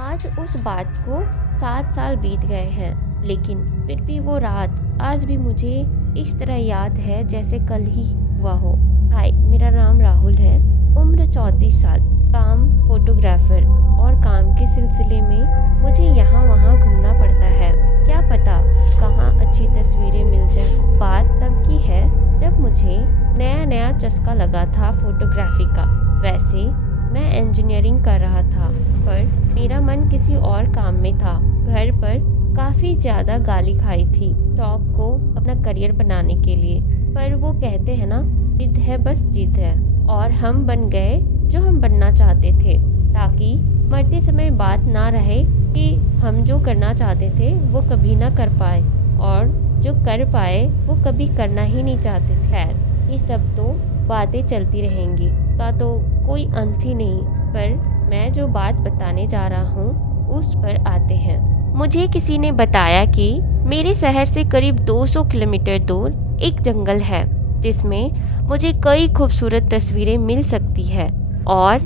आज उस बात को 7 साल बीत गए हैं, लेकिन फिर भी वो रात आज भी मुझे इस तरह याद है जैसे कल ही हुआ हो। हाय, मेरा नाम राहुल है, उम्र 34 साल, काम फोटोग्राफर और काम के सिलसिले में मुझे यहाँ वहाँ घूमना पड़ता है। क्या पता कहाँ अच्छी तस्वीरें मिल जाए। बात तब की है जब मुझे नया नया चस्का लगा था फोटोग्राफी का। वैसे मैं इंजीनियरिंग कर रहा था, पर मेरा मन किसी और काम में था। घर पर काफ़ी ज़्यादा गाली खाई थी शौक को अपना करियर बनाने के लिए, पर वो कहते हैं ना, जिद है बस जिद है। और हम बन गए जो हम बनना चाहते थे, ताकि मरते समय बात ना रहे कि हम जो करना चाहते थे वो कभी ना कर पाए, और जो कर पाए वो कभी करना ही नहीं चाहते थे। खैर, ये सब तो बातें चलती रहेंगी, का तो कोई अंत ही नहीं। पर मैं जो बात बताने जा रहा हूँ उस पर आते हैं। मुझे किसी ने बताया कि मेरे शहर से करीब 200 किलोमीटर दूर एक जंगल है, जिसमें मुझे कई खूबसूरत तस्वीरें मिल सकती है। और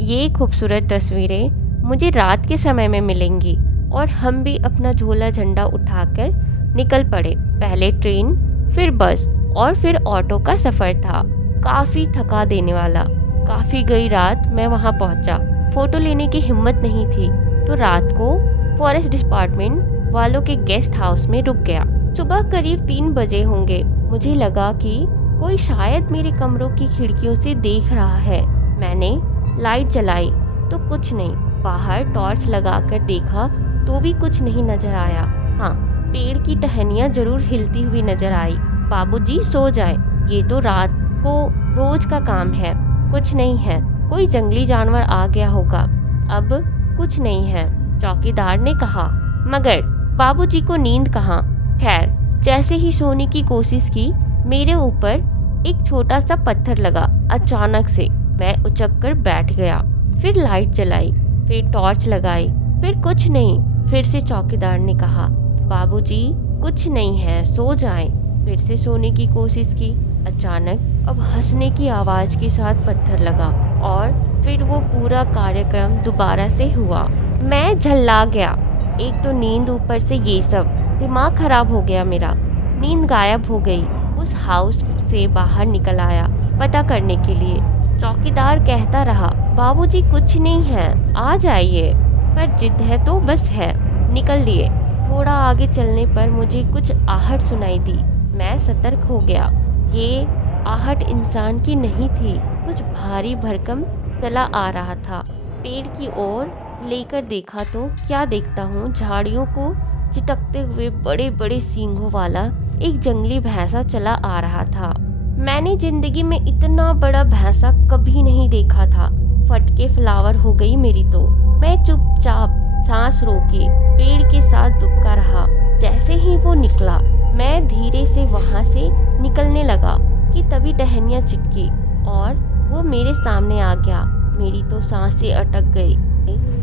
ये खूबसूरत तस्वीरें मुझे रात के समय में मिलेंगी। और हम भी अपना झोला झंडा उठाकर निकल पड़े। पहले ट्रेन, फिर बस और फिर ऑटो का सफर था, काफी थका देने वाला। काफी गई रात मैं वहां पहुंचा। फोटो लेने की हिम्मत नहीं थी, तो रात को फॉरेस्ट डिपार्टमेंट वालों के गेस्ट हाउस में रुक गया। सुबह करीब 3 बजे होंगे। मुझे लगा कि कोई शायद मेरे कमरों की खिड़कियों से देख रहा है। मैंने लाइट जलाई तो कुछ नहीं। बाहर टॉर्च लगाकर देखा तो भी कुछ नहीं नजर आया। हाँ, पेड़ की टहनियाँ जरूर हिलती हुई नजर आई। बाबूजी सो जाए, ये तो रात को रोज का काम है। कुछ नहीं है, कोई जंगली जानवर आ गया होगा। अब कुछ नहीं है, चौकीदार ने कहा। मगर बाबूजी को नींद कहाँ। खैर, जैसे ही सोने की कोशिश की, मेरे ऊपर एक छोटा सा पत्थर लगा। अचानक से मैं उचक कर बैठ गया। फिर लाइट जलाई, फिर टॉर्च लगाई, फिर कुछ नहीं। फिर से चौकीदार ने कहा, बाबूजी कुछ नहीं है, सो जाएं। फिर से सोने की कोशिश की। अचानक अब हंसने की आवाज के साथ पत्थर लगा, और फिर वो पूरा कार्यक्रम दोबारा से हुआ। मैं झल्ला गया। एक तो नींद, ऊपर से ये सब। दिमाग खराब हो गया मेरा। नींद गायब हो गई। उस हाउस से बाहर निकल आया पता करने के लिए। चौकीदार कहता रहा, बाबूजी कुछ नहीं है, आ जाइए। पर जिद है तो बस है। निकल लिए। थोड़ा आगे चलने पर मुझे कुछ आहट सुनाई दी। मैं सतर्क हो गया। ये आहट इंसान की नहीं थी, कुछ भारी भरकम चला आ रहा था। पेड़ की ओर लेकर देखा तो क्या देखता हूँ, झाड़ियों को चिटकते हुए बड़े बड़े सींगों वाला एक जंगली भैंसा चला आ रहा था। मैंने जिंदगी में इतना बड़ा भैंसा कभी नहीं देखा था। फटके फ्लावर हो गई मेरी तो। मैं चुपचाप सांस रोके पेड़ के साथ दुबका रहा। जैसे ही वो निकला, मैं धीरे से वहां से निकलने लगा कि तभी टहनियाँ चिटकी और वो मेरे सामने आ गया। मेरी तो सांसें अटक गई।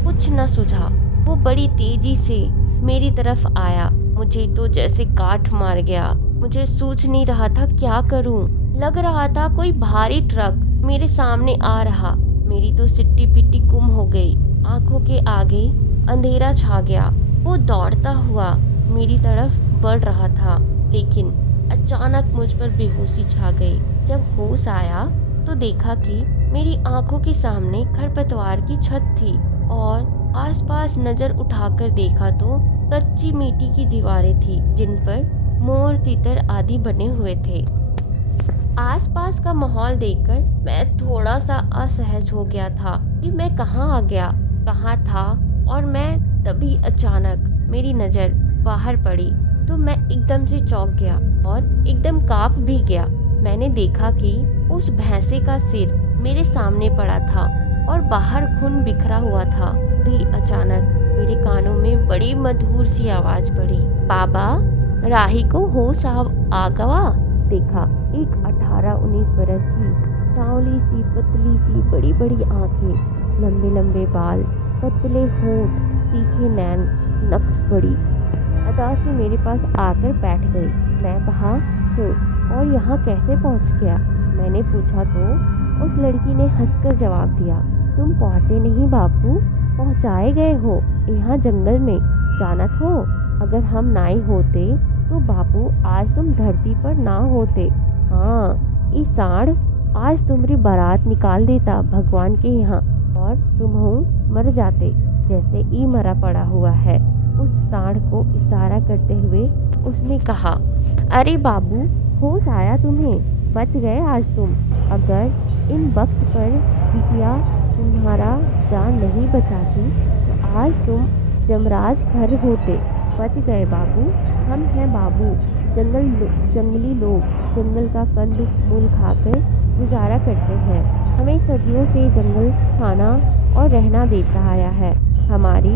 कुछ न सूझा। वो बड़ी तेजी से मेरी तरफ आया। मुझे तो जैसे काठ मार गया। मुझे सूझ नहीं रहा था क्या करूं। लग रहा था कोई भारी ट्रक मेरे सामने आ रहा। मेरी तो सिट्टी पिट्टी गुम हो गई। आंखों के आगे अंधेरा छा गया। वो दौड़ता हुआ मेरी तरफ बढ़ रहा था, लेकिन अचानक मुझ पर बेहोशी छा गई। जब होश आया तो देखा कि मेरी आंखों के सामने खरपतवार की छत थी, और आसपास नजर उठाकर देखा तो कच्ची मिट्टी की दीवारें थी, जिन पर मोर तीतर आदि बने हुए थे। आसपास का माहौल देखकर मैं थोड़ा सा असहज हो गया था कि मैं कहाँ आ गया, कहाँ था। और मैं तभी अचानक मेरी नजर बाहर पड़ी तो मैं एकदम से चौंक गया और एकदम कांप भी गया। मैंने देखा कि उस भैंसे का सिर मेरे सामने पड़ा था और बाहर खून बिखरा हुआ था। भी अचानक मेरे कानों में बड़ी मधुर सी आवाज पड़ी, बाबा राही को होश आ गवा। देखा एक 18-19 बरस की सांवली सी पतली सी बड़ी बड़ी आंखें, लंबे लंबे बाल, पतले होंठ, तीखे नैन, नक्श बड़ी अदा से मेरे पास आकर बैठ गई। मैं कहाँ हूँ और यहाँ कैसे पहुँच गया, मैंने पूछा तो उस लड़की ने हंसकर जवाब दिया, तुम पहुँचे नहीं बापू, पहुंचाए गए हो यहाँ जंगल में, जानत हो अगर हम नाई होते तो बापू आज तुम धरती पर ना होते। हाँ, ई सांड आज तुम्हारी बारात निकाल देता भगवान के यहाँ और तुम मर जाते जैसे ई मरा पड़ा हुआ है। उस सांड को इशारा करते हुए उसने कहा, अरे बाबू, होश आया तुम्हें, बच गए आज तुम। अगर इन वक्त पर बिटिया तुम्हारा जान नहीं बचाती तो आज तुम जमराज घर होते। बच गए बाबू, हम हैं बाबू, जंगली लोग जंगल का कंद मूल खाकर गुजारा करते हैं। हमें सदियों से जंगल खाना और रहना देता आया है। हमारी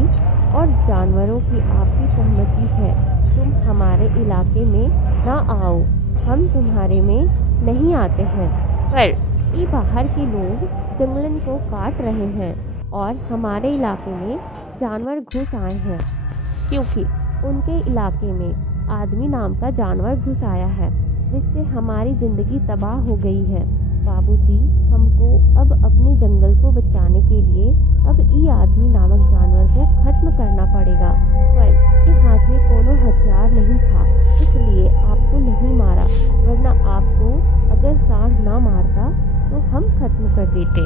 और जानवरों की आपसी सहमति है तुम हमारे इलाके में ना आओ, हम तुम्हारे में नहीं आते हैं। पर ये बाहर के लोग जंगलन को काट रहे हैं और हमारे इलाके में जानवर घुस आए हैं, क्योंकि उनके इलाके में आदमी नाम का जानवर घुस आया है जिससे हमारी जिंदगी तबाह हो गई है। बाबूजी, हमको अब अपने जंगल को बचाने के लिए अब ई आदमी नामक जानवर को खत्म करना पड़ेगा। पर इसके हाथ में कोनो हथियार नहीं था, इसलिए आपको नहीं मारा, वरना आपको अगर सांड ना मारता तो हम खत्म कर देते।